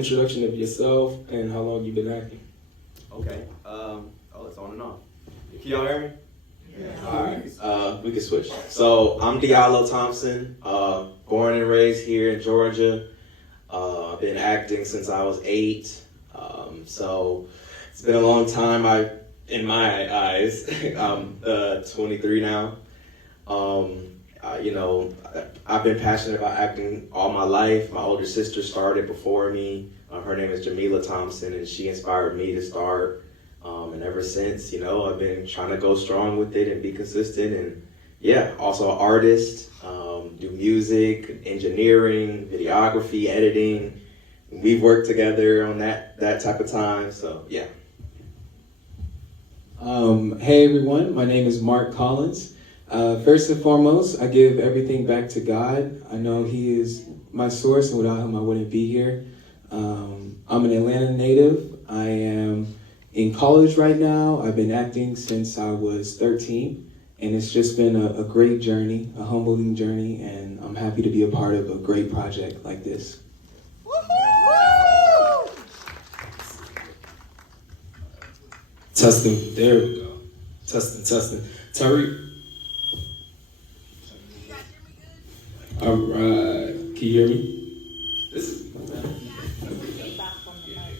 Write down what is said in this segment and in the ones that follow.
introduction of yourself and how long you've been acting. Okay. It's on and off. Can y'all hear me? Yeah. All right. We can switch. So I'm Diallo Thompson, born and raised here in Georgia. I've been acting since I was 8. So it's been a long time. In my eyes, I'm 23 now. I've been passionate about acting all my life. My older sister started before me. Her name is Diallo Thompson, and she inspired me to start. And ever since, I've been trying to go strong with it and be consistent. And yeah, also an artist, do music, engineering, videography, editing. We've worked together on that type of time. So yeah. Hey everyone, my name is Marc Collins. First and foremost, I give everything back to God. I know He is my source, and without Him I wouldn't be here. I'm an Atlanta native. I am in college right now. I've been acting since I was 13, and it's just been a great journey, a humbling journey, and I'm happy to be a part of a great project like this. Testing. There we go. Testing. Tyrik. All right. Can you hear me? This is Feedback from the mic.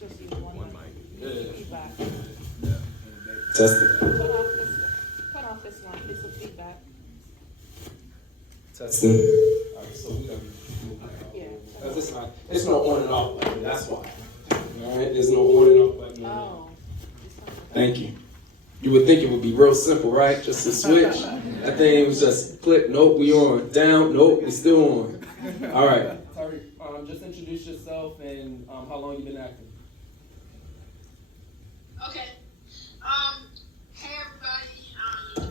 Just use one mic. Feedback. testing. Cut off this one. It's a feedback. Testing. All right. So we gotta Yeah. because it's no on and off button. That's why. All right. There's no on and off button. Oh. Thank you. You would think it would be real simple, right? Just to switch. That thing was just click. Nope, we on. Down. Nope, we still on. All right. Tyrik, just introduce yourself and how long you've been acting. Okay. Hey everybody,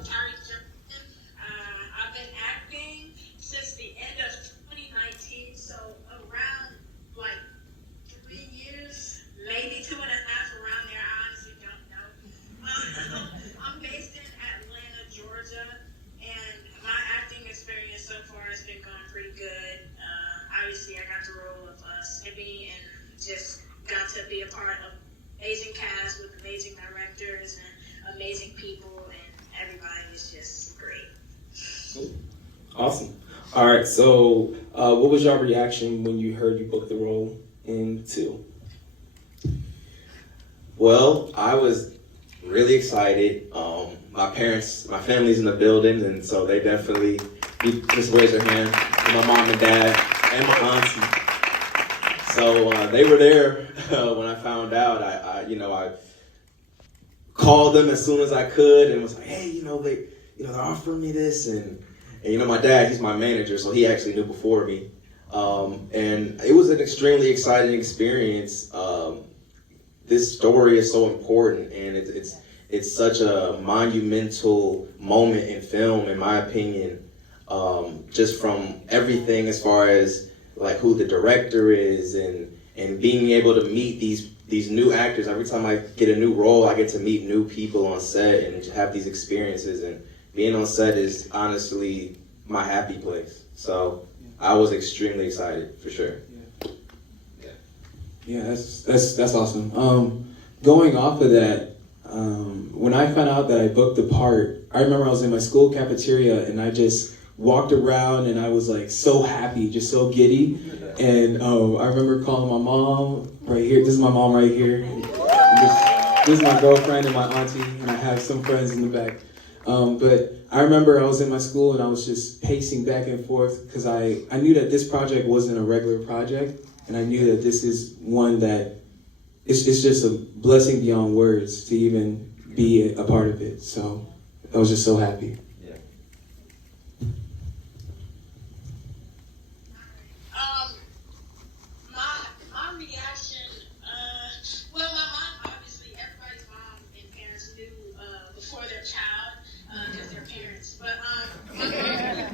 Tyrik Johnson. I've been acting since the end of 2019, so around like 3 years, maybe 2.5, around there. I honestly don't know. I'm based in Atlanta, Georgia, and my acting experience so far has been going pretty good. Obviously, I got the role of Snippy and just got to be a part of amazing cast with amazing directors and amazing people, and everybody is just great. Cool. Awesome. All right. So, what was your reaction when you heard you booked the role in 2? Well, I was really excited. My family's in the building, and so they definitely, just raise their hand, my mom and dad, and my auntie. So they were there when I found out. I called them as soon as I could and was like, hey, they're offering me this, and my dad, he's my manager, so he actually knew before me. And it was an extremely exciting experience. This story is so important, and it's such a monumental moment in film, in my opinion, just from everything as far as like who the director is and being able to meet these new actors. Every time I get a new role, I get to meet new people on set and have these experiences, and being on set is honestly my happy place. So I was extremely excited, for sure. Yeah, that's awesome. Going off of that, when I found out that I booked the part, I remember I was in my school cafeteria and I just walked around and I was like so happy, just so giddy. And I remember calling my mom right here. This is my mom right here. This is my girlfriend and my auntie, and I have some friends in the back. But I remember I was in my school and I was just pacing back and forth because I knew that this project wasn't a regular project. And I knew that this is one that it's just a blessing beyond words to even be a part of it. So I was just so happy. Yeah. My reaction, well, my mom, obviously, everybody's mom and parents knew before their child, because they're parents. But my mom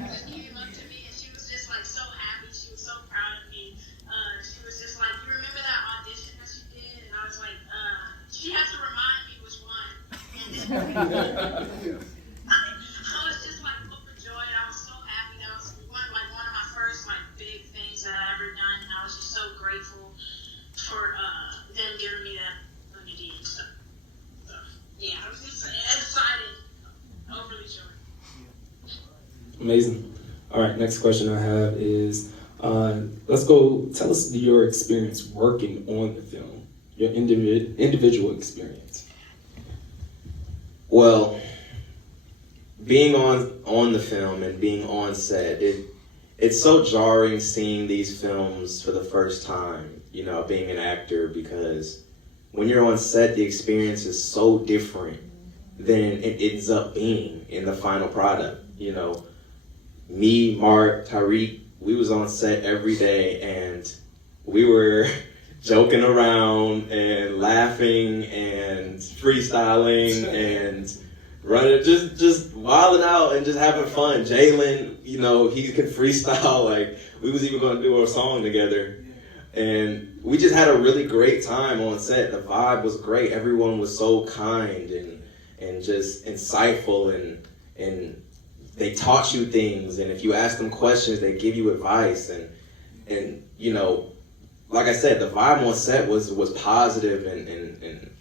just came up to me and she was just like so happy. She was so proud of me. She was just like, you remember that audition that you did? And I was like, she had to remind me which one. And then I was just like overjoyed. I was so happy. That was one of my first like big things that I ever done, and I was just so grateful Amazing. All right, next question I have is, let's go, tell us your experience working on the film, your individual experience. Well, being on the film and being on set, it's so jarring seeing these films for the first time, you know, being an actor, because when you're on set, the experience is so different than it ends up being in the final product. You know, me, Marc, Tyrik, we was on set every day, and we were joking around and laughing and freestyling and running, just wilding out and just having fun. Jalen, you know, he can freestyle. Like, we was even going to do a song together. And we just had a really great time on set. The vibe was great. Everyone was so kind and just insightful, and they taught you things. And if you ask them questions, they give you advice. And you know, like I said, the vibe on set was positive, and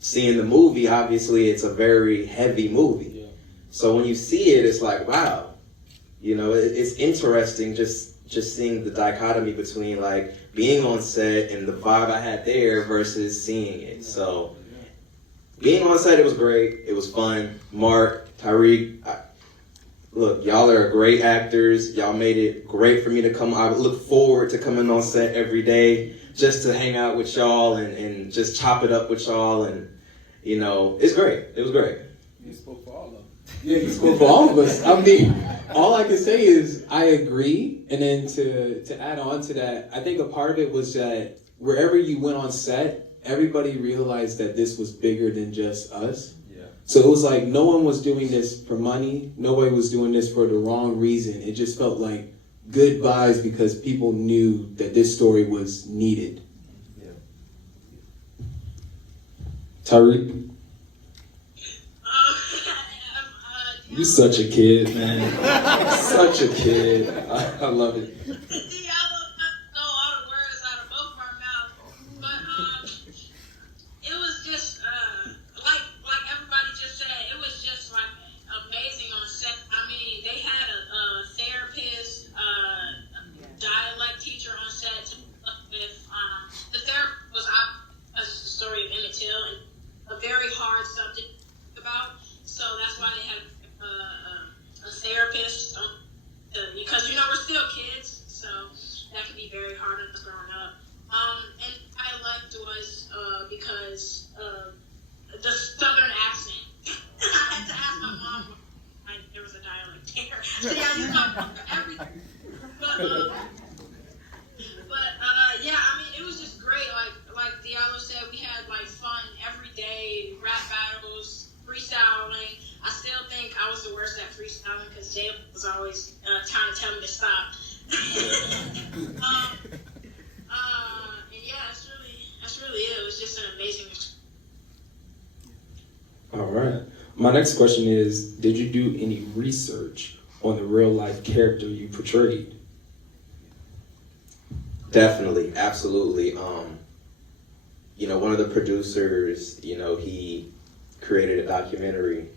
seeing the movie, obviously it's a very heavy movie. Yeah. So when you see it, it's like, wow, you know, it's interesting just seeing the dichotomy between like being on set and the vibe I had there versus seeing it. So being on set, it was great. It was fun. Marc, Tyrik, look, y'all are great actors. Y'all made it great for me to come. I look forward to coming on set every day just to hang out with y'all and just chop it up with y'all. And, you know, it's great. It was great. You spoke for all of them. Yeah, he spoke for all of us. I mean, all I can say is I agree. And then to add on to that, I think a part of it was that wherever you went on set, everybody realized that this was bigger than just us. Yeah. So it was like no one was doing this for money. Nobody was doing this for the wrong reason. It just felt like good vibes because people knew that this story was needed. Yeah. Tyrik? You such a kid, man. Such a kid. I love it. Diallo know all the words out of both of our mouths, but it was just like everybody just said, it was just like amazing on set. I mean, they had a therapist, dialect teacher on set with the therapist was the story of Emmett Till, and a very hard subject about. So that's why they had a therapist, because you know we're still kids, so that can be very hard on us growing up. And dialect was because the southern accent. I had to ask my mom why there was a dialect there. So yeah, I used my mom for everything. But yeah, I mean it was just great. Like Diallo said, we had like fun every day, rap battles, freestyling. I still think I was the worst at freestyling because Jay was always trying to tell me to stop. And yeah, that's really it. It was just an amazing experience. All right. My next question is, did you do any research on the real life character you portrayed? Definitely, absolutely. You know, one of the producers, you know, he created a documentary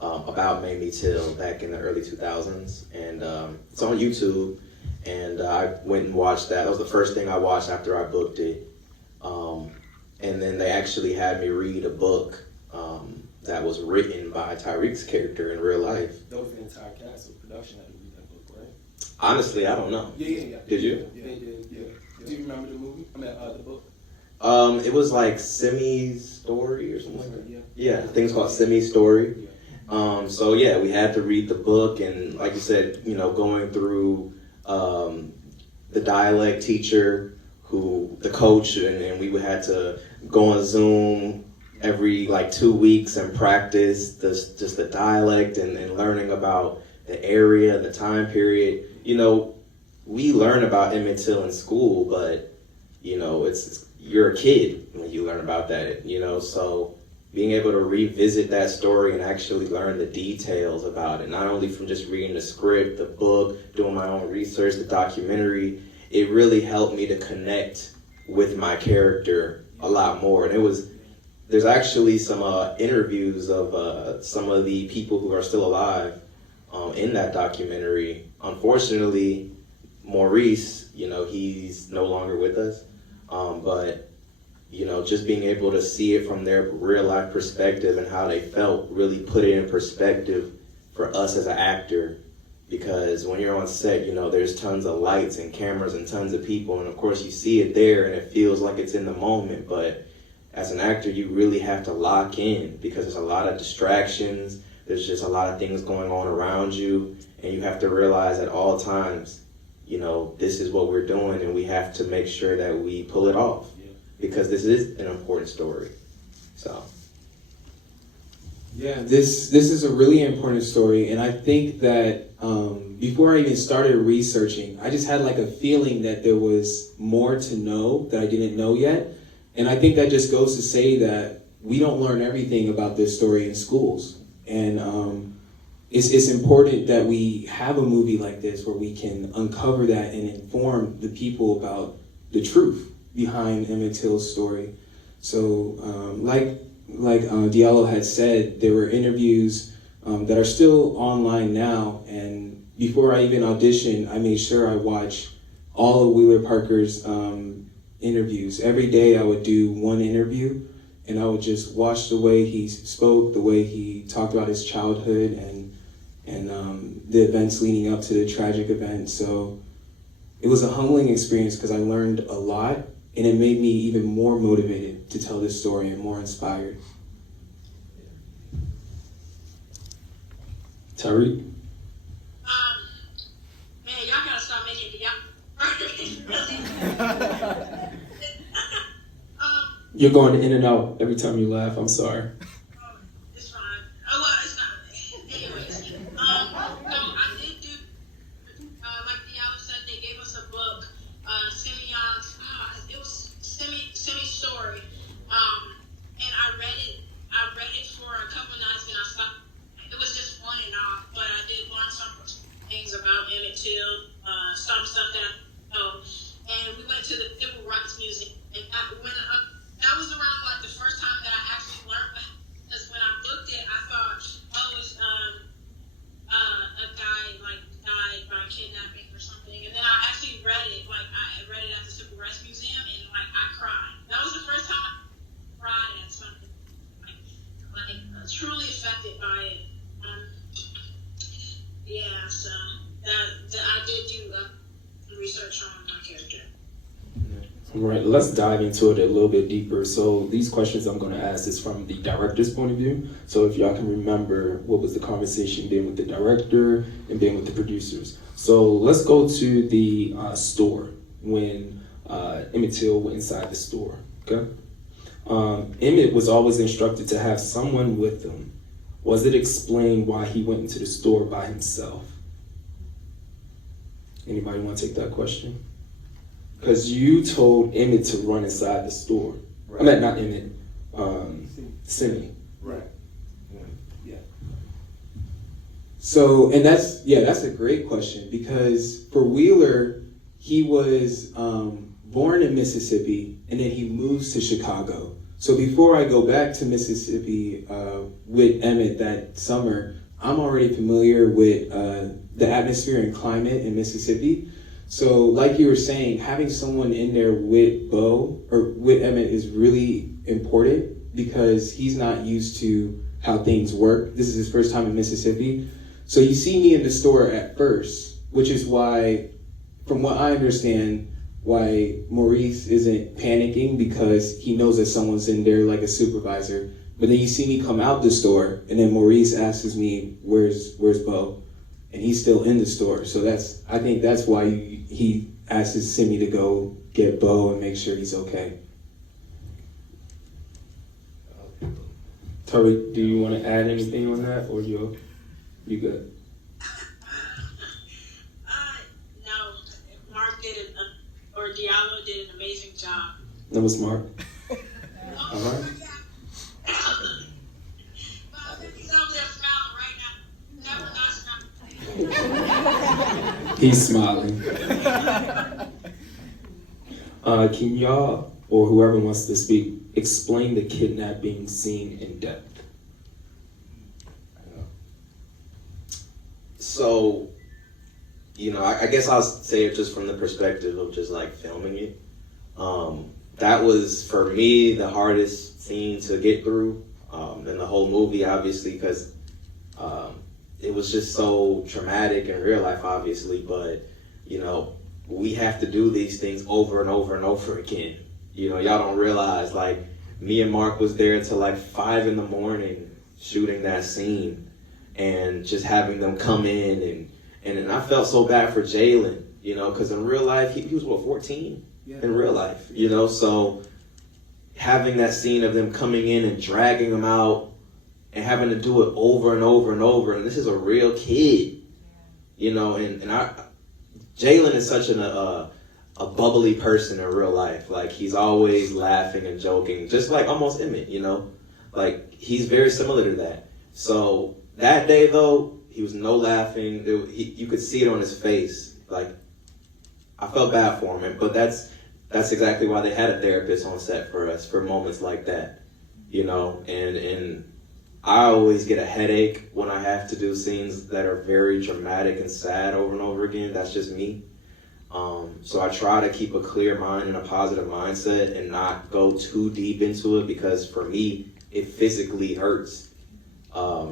about Mamie Till back in the early 2000s, and it's on YouTube, and I went and watched that. That was the first thing I watched after I booked it, and then they actually had me read a book that was written by Tyrik's character in real life. That was the entire cast of production had to read that book, right? Honestly, I don't know. Yeah. Did you? Yeah, they did, yeah. Do you remember the movie? I mean, the book? It was like Simi's story or something like that. Yeah. I think it's called Simi's story. So yeah, we had to read the book, and like you said, you know, going through the dialect teacher, the coach, and we had to go on Zoom every like 2 weeks and practice just the dialect and learning about the area, the time period. You know, we learn about Emmett Till in school, but you know, you're a kid when you learn about that. You know, so being able to revisit that story and actually learn the details about it, not only from just reading the script, the book, doing my own research, the documentary, it really helped me to connect with my character a lot more. And there's actually some interviews of some of the people who are still alive in that documentary. Unfortunately, Maurice, he's no longer with us. But just being able to see it from their real life perspective and how they felt really put it in perspective for us as an actor. Because when you're on set, there's tons of lights and cameras and tons of people. And of course you see it there and it feels like it's in the moment. But as an actor, you really have to lock in because there's a lot of distractions. There's just a lot of things going on around you. And you have to realize at all times, this is what we're doing and we have to make sure that we pull it off. Because this is an important story. So. Yeah, this is a really important story, and I think that before I even started researching, I just had like a feeling that there was more to know that I didn't know yet, and I think that just goes to say that we don't learn everything about this story in schools, and it's important that we have a movie like this where we can uncover that and inform the people about the truth behind Emmett Till's story. So, like Diallo had said, there were interviews that are still online now. And before I even auditioned, I made sure I watched all of Wheeler Parker's interviews. Every day I would do one interview, and I would just watch the way he spoke, the way he talked about his childhood, and the events leading up to the tragic event. So it was a humbling experience because I learned a lot. And it made me even more motivated to tell this story and more inspired. Tyrik? Man, y'all gotta stop making You're going in and out every time you laugh. I'm sorry. It's fine. Oh, well, it's not. Anyways, so I did do, like Diallo said, they gave us a book, Simeon's, it was Simi's story, and I read it for a couple nights, and I stopped. It was just on and off, but I did learn some things about Emmett Till, some stuff that I know, and we went to the Civil Rights Museum, and that was around like the first time that I actually learned, because when I booked it, I thought, oh, it's a guy like died by kidnapping or something, and then I actually read it. Like I read it at the Civil Rights Museum, and like I cried. That was the first time I cried at something, like truly affected by it. Yeah, so that I did do research on my character. All right, let's dive into it a little bit deeper. So these questions I'm going to ask is from the director's point of view. So if y'all can remember what was the conversation been with the director and been with the producers. So let's go to the store when Emmett Till went inside the store, okay? Emmett was always instructed to have someone with him. Was it explained why he went into the store by himself? Anybody want to take that question? Because you told Emmett to run inside the store. Right. I mean, not Emmett, Simi. Right. Yeah. So, and that's a great question, because for Wheeler, he was born in Mississippi and then he moves to Chicago. So before I go back to Mississippi with Emmett that summer, I'm already familiar with the atmosphere and climate in Mississippi. So like you were saying, having someone in there with Bo or with Emmett is really important because he's not used to how things work. This is his first time in Mississippi. So you see me in the store at first, which is why, from what I understand, why Maurice isn't panicking, because he knows that someone's in there like a supervisor. But then you see me come out the store and then Maurice asks me, where's Bo? And he's still in the store. So I think that's why he asks Simi to go get Bo and make sure he's okay. Tyrik, do you want to add anything on that, or you good? No, Marc did it, or Diallo did an amazing job. That was Marc. All right. He's over there smiling right now. Never not smiling. He's smiling. Can y'all, or whoever wants to speak, explain the kidnapping scene in depth? So, I guess I'll say it just from the perspective of just like filming it. That was for me the hardest scene to get through in the whole movie, obviously, because it was just so traumatic in real life, obviously. But we have to do these things over and over and over again. Y'all don't realize, like, me and Marc was there until like 5 a.m. shooting that scene, and just having them come in and I felt so bad for Jalen, because in real life he was 14 in real life, so having that scene of them coming in and dragging him out and having to do it over and over and over, and this is a real kid, and Jalen is such a bubbly person in real life. Like, he's always laughing and joking, just like almost Emmett, like he's very similar to that. So that day though, he was no laughing. You could see it on his face. Like, I felt bad for him, but that's exactly why they had a therapist on set for us for moments like that, and I always get a headache when I have to do scenes that are very dramatic and sad over and over again. That's just me. So I try to keep a clear mind and a positive mindset and not go too deep into it, because for me, it physically hurts.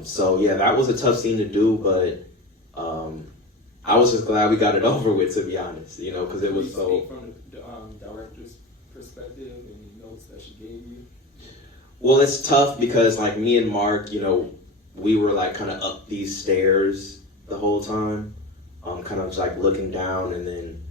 So yeah, that was a tough scene to do, but I was just glad we got it over with, to be honest, because it was so... Speak from the director's perspective and notes that she gave you? Well, it's tough because, like, me and Marc, we were like kind of up these stairs the whole time, kind of like looking down, and then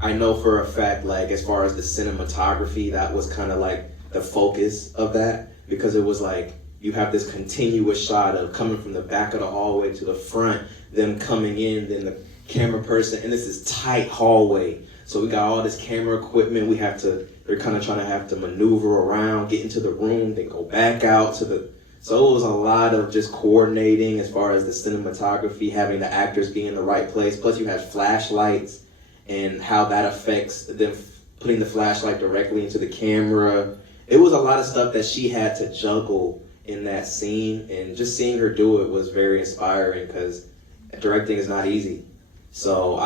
I know for a fact, like, as far as the cinematography, that was kind of like the focus of that, because it was like you have this continuous shot of coming from the back of the hallway to the front, them coming in, then the camera person, and this is tight hallway. So we got all this camera equipment. They're kind of trying to have to maneuver around, get into the room, then go back out to the... So it was a lot of just coordinating as far as the cinematography, having the actors be in the right place. Plus you had flashlights and how that affects them putting the flashlight directly into the camera. It was a lot of stuff that she had to juggle in that scene, and just seeing her do it was very inspiring, because directing is not easy. So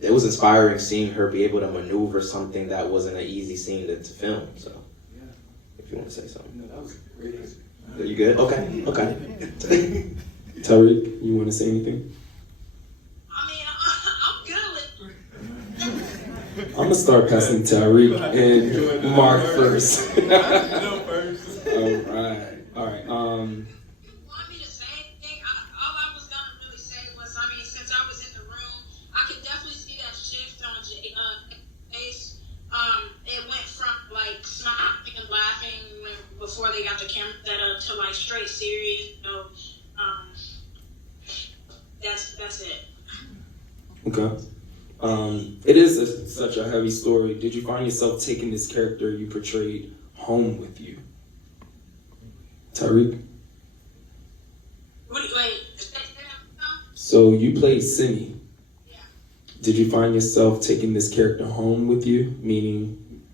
it was inspiring seeing her be able to maneuver something that wasn't an easy scene to film. So, yeah. If you want to say something. No, that was great. You good? Okay. Tyrik, you want to say anything? I mean, I'm good. I'm gonna start passing Tyrik and Marc first. All right. You want me to say anything? All I was gonna really say was, since I was in the room, I could definitely see that shift on Jay's face. It went from like smiling and laughing before they got the camera set up to like straight serious. So, that's it. Okay. It is such a heavy story. Did you find yourself taking this character you portrayed home with you? Tyrik? Wait. So you played Simi. Yeah. Did you find yourself taking this character home with you? Meaning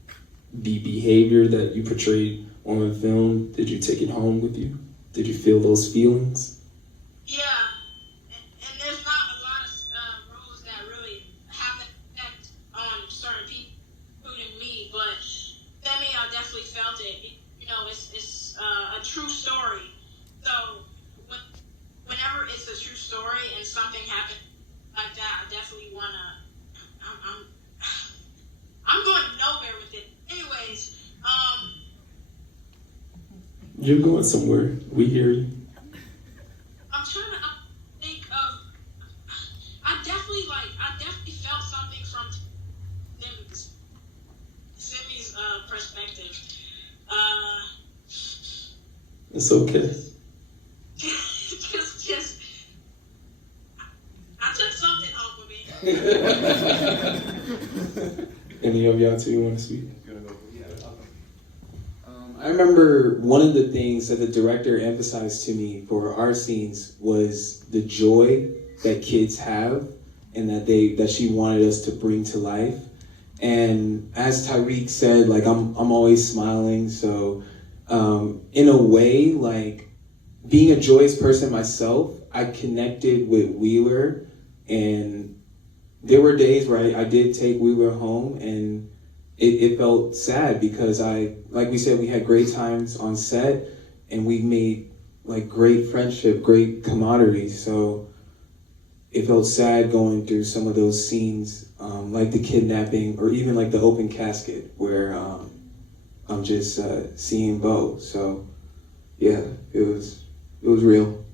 the behavior that you portrayed on film, did you take it home with you? Did you feel those feelings? Yeah. And there's not a lot of roles that really have an effect on certain people, including me, but Semi, I definitely felt it. It's a true story. So whenever it's a true story and something happens like that, I definitely wanna. I'm going nowhere with it. Anyways, You're going somewhere. We hear you. I'm trying to think of. I definitely felt something from Simi's perspective. It's okay. just I took something home with me. Any of y'all two want to speak? I remember one of the things that the director emphasized to me for our scenes was the joy that kids have, and that she wanted us to bring to life. And as Tyrik said, like, I'm always smiling. So in a way, like, being a joyous person myself, I connected with Wheeler, and there were days where I did take Wheeler home, and it felt sad because like we said, we had great times on set, and we made like great friendship, great camaraderie. So it felt sad going through some of those scenes, like the kidnapping, or even like the open casket where I'm just seeing Bo. So yeah, it was real.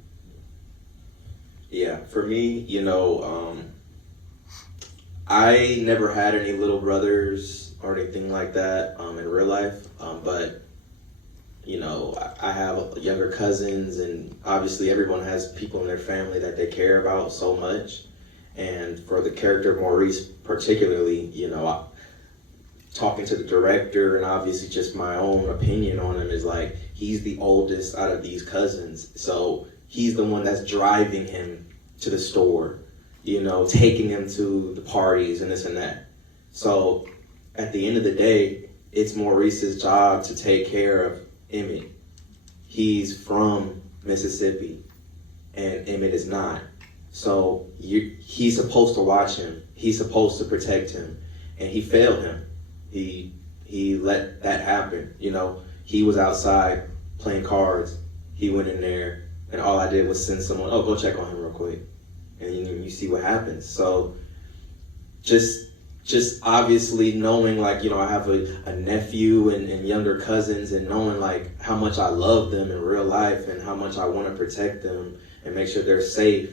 Yeah, for me, I never had any little brothers or anything like that in real life, but I have younger cousins, and obviously everyone has people in their family that they care about so much. And for the character of Maurice particularly, talking to the director and obviously just my own opinion on him is like, he's the oldest out of these cousins. So he's the one that's driving him to the store, taking him to the parties and this and that. So at the end of the day, it's Maurice's job to take care of Emmett. He's from Mississippi, and Emmett is not. So he's supposed to watch him. He's supposed to protect him, and he failed him. He let that happen. He was outside playing cards. He went in there, and all I did was send someone, go check on him real quick, and you see what happens. So just obviously knowing, like, I have a nephew and younger cousins, and knowing like how much I love them in real life and how much I want to protect them and make sure they're safe.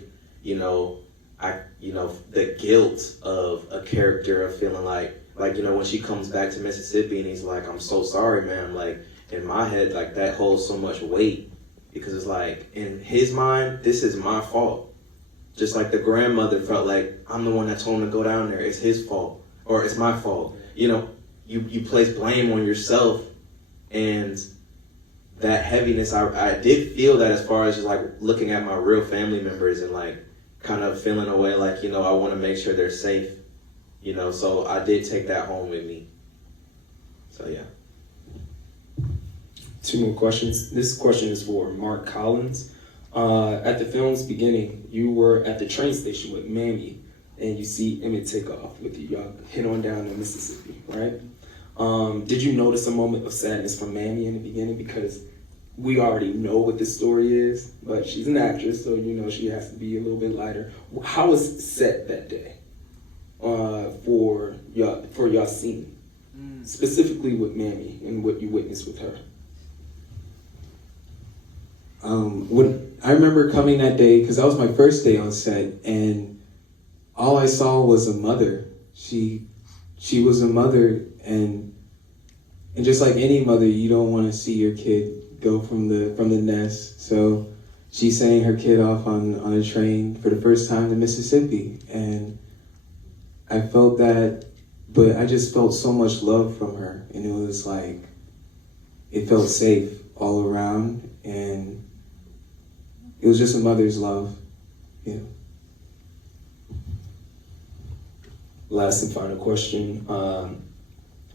The guilt of a character of feeling like when she comes back to Mississippi and he's like, I'm so sorry, man. Like, in my head, like, that holds so much weight, because it's like, in his mind, this is my fault. Just like the grandmother felt like, I'm the one that told him to go down there. It's his fault, or it's my fault. You place blame on yourself, and that heaviness, I did feel that as far as just like looking at my real family members and like kind of feeling a way like, I want to make sure they're safe, so I did take that home with me. So yeah. 2 more questions. This question is for Marc Collins. At the film's beginning, you were at the train station with Mammy, and you see Emmett take off with you. Y'all head on down to Mississippi, right? Did you notice a moment of sadness from Mammy in the beginning? Because we already know what the story is, but she's an actress, so she has to be a little bit lighter. How was set that day for y'all scene, specifically with Mammy and what you witnessed with her? When I remember coming that day, because that was my first day on set, and all I saw was a mother. She was a mother, and just like any mother, you don't want to see your kid go from the nest. So she's sending her kid off on a train for the first time to Mississippi, and I felt that, but I just felt so much love from her, and it was like, it felt safe all around, and it was just a mother's love. Yeah. Last and final question.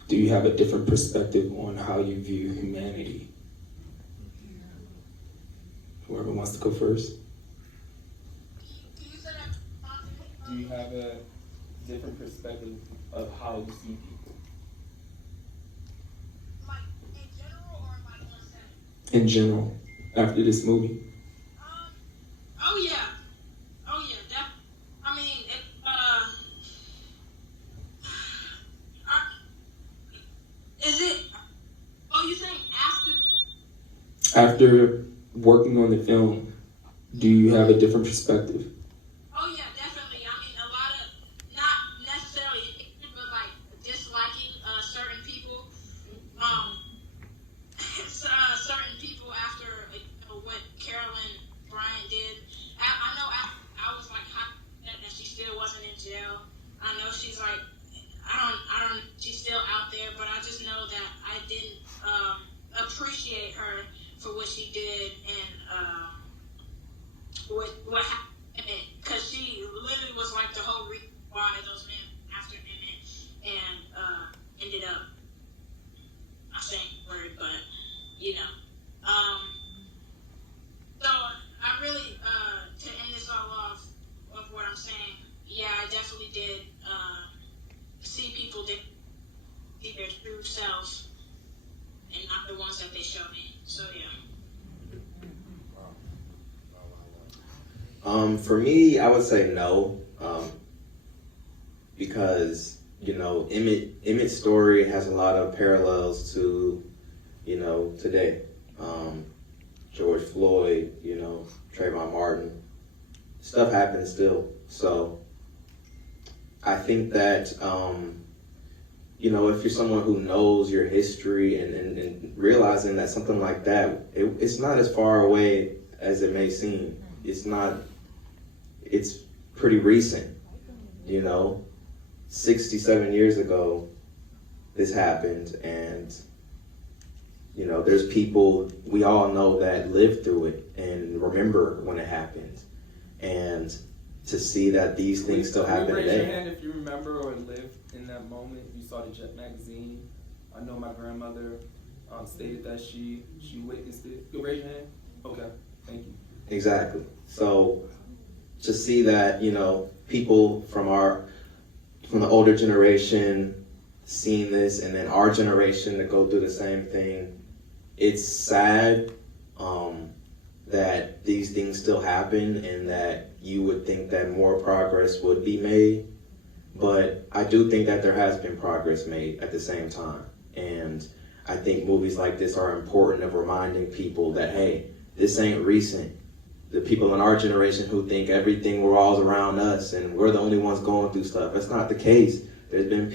Do you have a different perspective on how you view humanity? Whoever wants to go first. Do you have a different perspective of how you see people? Like, in general, or like on set? In general, after this movie. Oh yeah. I mean, is it? Oh, you saying after? After working on the film, do you have a different perspective? Oh yeah, definitely. I mean, a lot of, not necessarily hatred, but like disliking certain people. Certain people after what Carolyn Bryant did. I know I was like hot that she still wasn't in jail. I know she's like, I don't, she's still out there, but I just know that I didn't appreciate her for what she did and what happened, because she literally was like the whole reason why those men after Emmett and ended up, I'm saying the word, but so I really to end true self and not the ones that they show me. So yeah. For me, I would say no, because Emmett's story has a lot of parallels to today. George Floyd, Trayvon Martin, stuff happens still. So I think that if you're someone who knows your history and realizing that something like that, it's not as far away as it may seem. It's pretty recent, 67 years ago, this happened, and, there's people we all know that lived through it and remember when it happened. And to see that these things still happen raise your today. hand if you remember or lived in that moment. You saw the Jet magazine. I know my grandmother stated that she witnessed it. You raise your hand? Okay, thank you. Exactly. So to see that, people from the older generation seeing this, and then our generation to go through the same thing, it's sad that these things still happen and that you would think that more progress would be made. But I do think that there has been progress made at the same time. And I think movies like this are important of reminding people that, hey, this ain't recent. The people in our generation who think everything revolves around us and we're the only ones going through stuff. That's not the case. There's been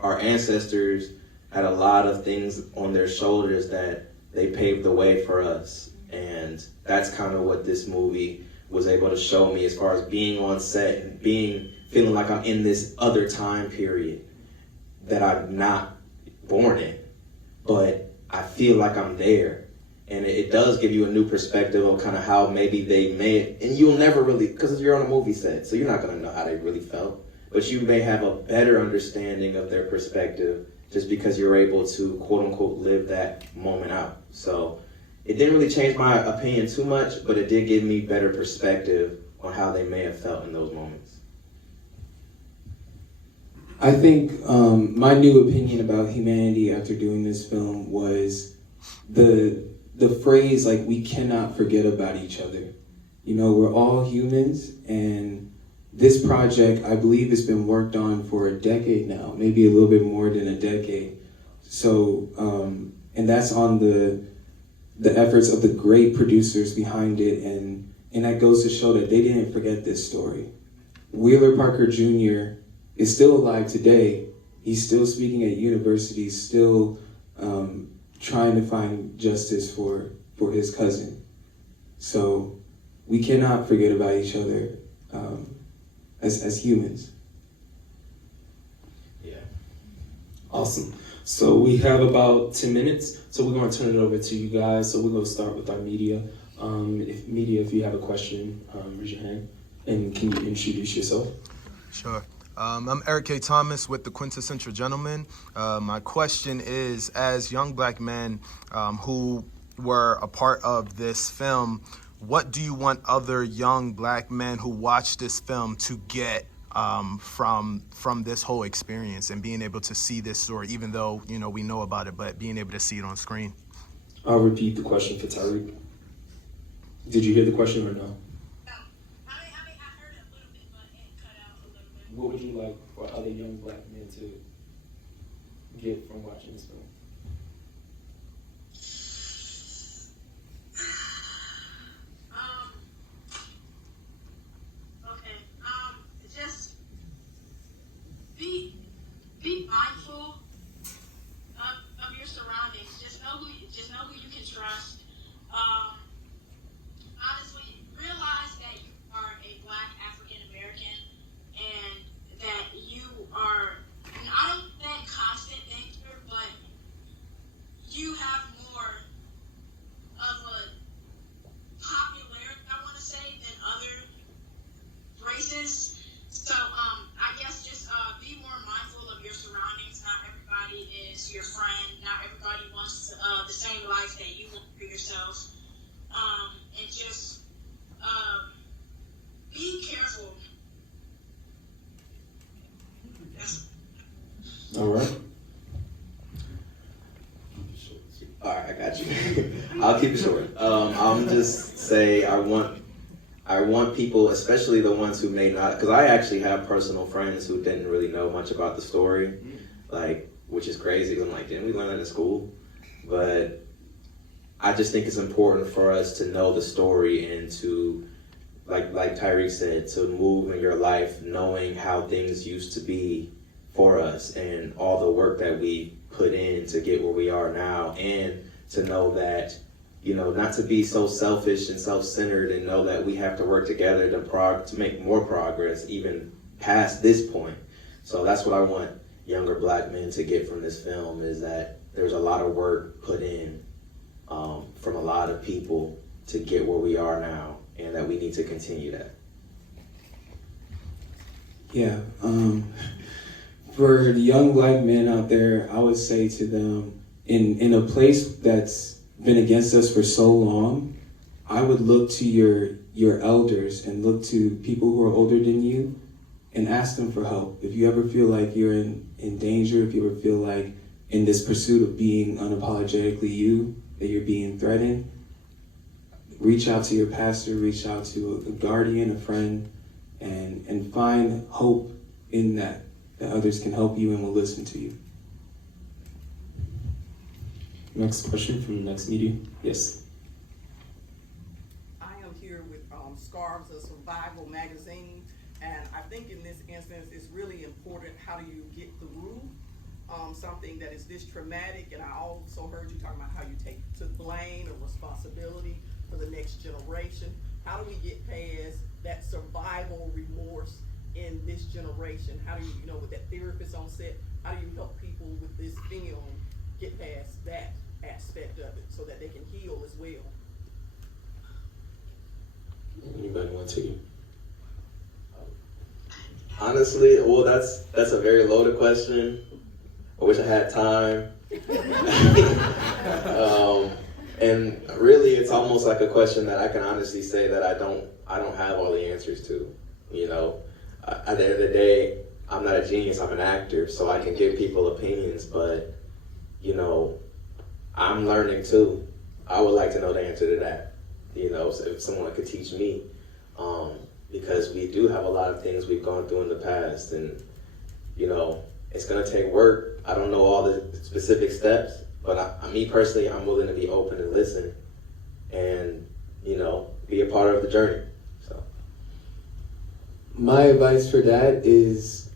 our ancestors had a lot of things on their shoulders that they paved the way for us. And that's kind of what this movie was able to show me as far as being on set and feeling like I'm in this other time period that I'm not born in, but I feel like I'm there. And it does give you a new perspective of kind of how maybe they may, and you'll never really, because you're on a movie set, so you're not going to know how they really felt, but you may have a better understanding of their perspective just because you're able to, quote unquote, live that moment out. So it didn't really change my opinion too much, but it did give me better perspective on how they may have felt in those moments. I think my new opinion about humanity after doing this film was the phrase, like, we cannot forget about each other. We're all humans, and this project, I believe, has been worked on for a decade now, maybe a little bit more than a decade. So, and that's on the efforts of the great producers behind it, and that goes to show that they didn't forget this story. Wheeler Parker Jr. is still alive today. He's still speaking at universities, still trying to find justice for his cousin. So we cannot forget about each other as humans. Yeah. Awesome. So we have about 10 minutes, so we're going to turn it over to you guys. So we're going to start with our media. If you have a question, raise your hand. And can you introduce yourself? Sure. I'm Eric K. Thomas with the Quintessential Gentleman. My question is, as young black men who were a part of this film, what do you want other young black men who watch this film to get from this whole experience and being able to see this story, even though we know about it, but being able to see it on screen? I'll repeat the question for Tyrik. Did you hear the question or no? What would you like for other young black men to get from watching this film? Just be mindful of your surroundings. Just know who you can trust. Honestly, realize that you are a black African American and that you are, I don't think constant danger, but you have more of a popularity, I want to say, than other races. So I guess just be more mindful of your surroundings. Not everybody is your friend. Not everybody wants the same life that you want for yourself. And just be careful. All right. I'll keep it short. I'm just say I want people, especially the ones who may not, because I actually have personal friends who didn't really know much about the story, like, which is crazy. Because I'm like, didn't we learn that in school? But I just think it's important for us to know the story and to, like Tyrik said, to move in your life knowing how things used to be for us and all the work that we put in to get where we are now, and to know that, you know, not to be so selfish and self-centered, and know that we have to work together to make more progress even past this point. So that's what I want younger black men to get from this film, is that there's a lot of work put in from a lot of people to get where we are now, and that we need to continue that. Yeah. For the young black men out there, I would say to them, in a place that's been against us for so long, I would look to your elders and look to people who are older than you and ask them for help. If you ever feel like you're in danger, if you ever feel like in this pursuit of being unapologetically you, that you're being threatened, reach out to your pastor, reach out to a guardian, a friend, and find hope in that others can help you and will listen to you. Next question from the next meeting. Yes. I am here with Scarves of Survival magazine, and I think in this instance it's really important, how do you get through something that is this traumatic. And I also heard you talking about how you took blame and responsibility for the next generation. How do we get past that survival remorse in this generation? How do you, with that therapist on set, how do you help people with this film get past that aspect of it so that they can heal as well? Anybody want to take it? Honestly, well, that's a very loaded question. I wish I had time. And really, it's almost like a question that I can honestly say that I don't have all the answers to. At the end of the day, I'm not a genius. I'm an actor, so I can give people opinions. But I'm learning too. I would like to know the answer to that. So if someone could teach me, because we do have a lot of things we've gone through in the past, and it's gonna take work. I don't know all the specific steps, but me personally, I'm willing to be open and listen, and be a part of the journey. So my advice for that is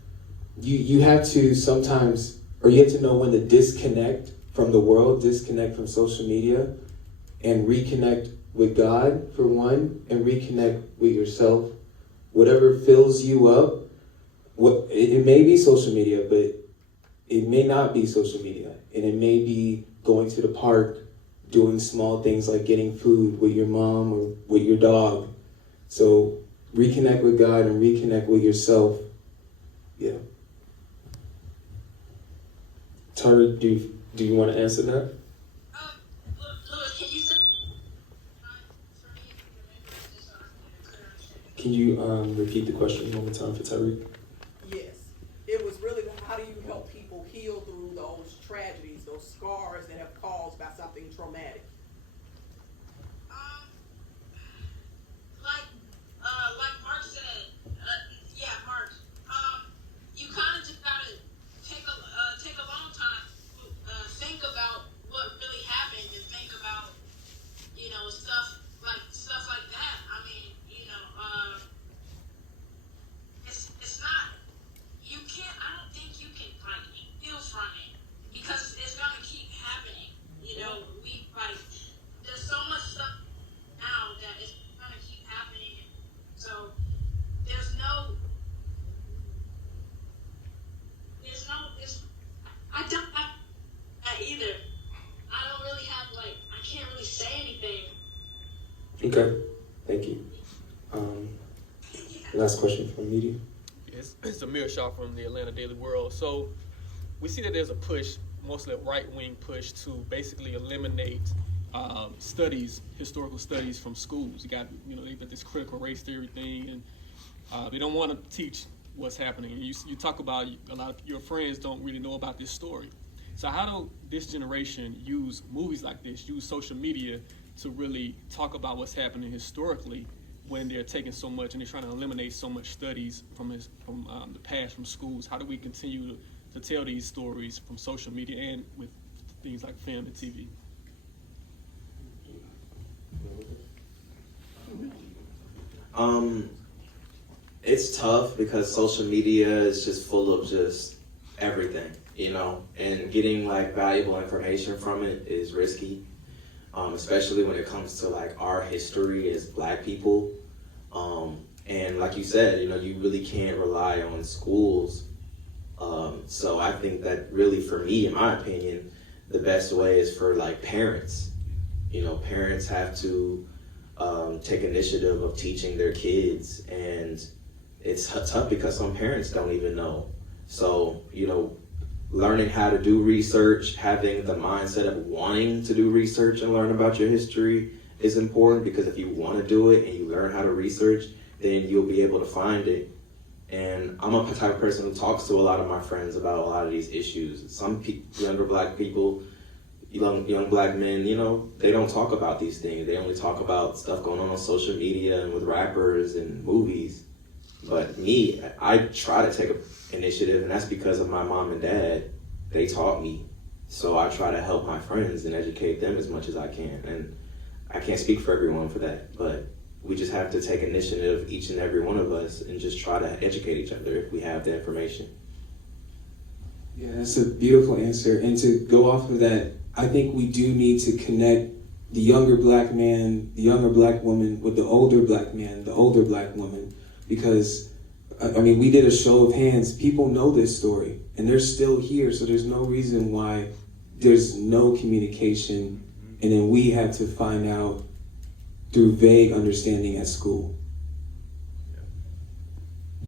you have to sometimes, or you have to know when to disconnect from the world, disconnect from social media, and reconnect with God for one, and reconnect with yourself. Whatever fills you up, it may be social media, but it may not be social media, and it may be going to the park, doing small things like getting food with your mom or with your dog. So reconnect with God and reconnect with yourself. Yeah. Tyrik, do you want to answer that? Louis, can you say for me Can you repeat the question one more time for Tyrik? Yes. It was really how do you help people heal through those tragedies, those scars that have caused by something traumatic? Like Marc said, Marc, you kind of just gotta take a long time, think about what really happened, and think about, stuff like that. I mean, it's not, you can't, I don't think you can heal from it, because it's gonna keep happening. There's so much stuff now that it's gonna keep happening. So I don't have that either. I don't really have, I can't really say anything. Okay, thank you. Last question from media. Yes, it's Amir Shah from the Atlanta Daily World. So we see that there's a push, mostly a right-wing push, to basically eliminate historical studies from schools. They've got this critical race theory thing, and they don't want to teach what's happening. And you talk about a lot of your friends don't really know about this story. So how do this generation use movies like this, use social media to really talk about what's happening historically when they're taking so much and they're trying to eliminate so much studies from the past, from schools? How do we continue to tell these stories from social media and with things like film and TV? It's tough because social media is just full of just everything, you know, and getting like valuable information from it is risky, especially when it comes to like our history as Black people. And like you said, you know, you really can't rely on schools. So I think that really, for me, in my opinion, the best way is for like parents. You know, parents have to take initiative of teaching their kids, and it's tough because some parents don't even know. So, you know, learning how to do research, having the mindset of wanting to do research and learn about your history is important, because if you want to do it and you learn how to research, then you'll be able to find it. And I'm a type of person who talks to a lot of my friends about a lot of these issues. Some younger Black people, young Black men, you know, they don't talk about these things. They only talk about stuff going on social media and with rappers and movies. But me, I try to take an initiative, and that's because of my mom and dad. They taught me. So I try to help my friends and educate them as much as I can. And I can't speak for everyone for that, but we just have to take initiative, each and every one of us, and just try to educate each other if we have the information. Yeah, that's a beautiful answer. And to go off of that, I think we do need to connect the younger Black man, the younger Black woman with the older Black man, the older Black woman, because, I mean, we did a show of hands. People know this story, and they're still here, so there's no reason why there's no communication, and then we have to find out through vague understanding at school.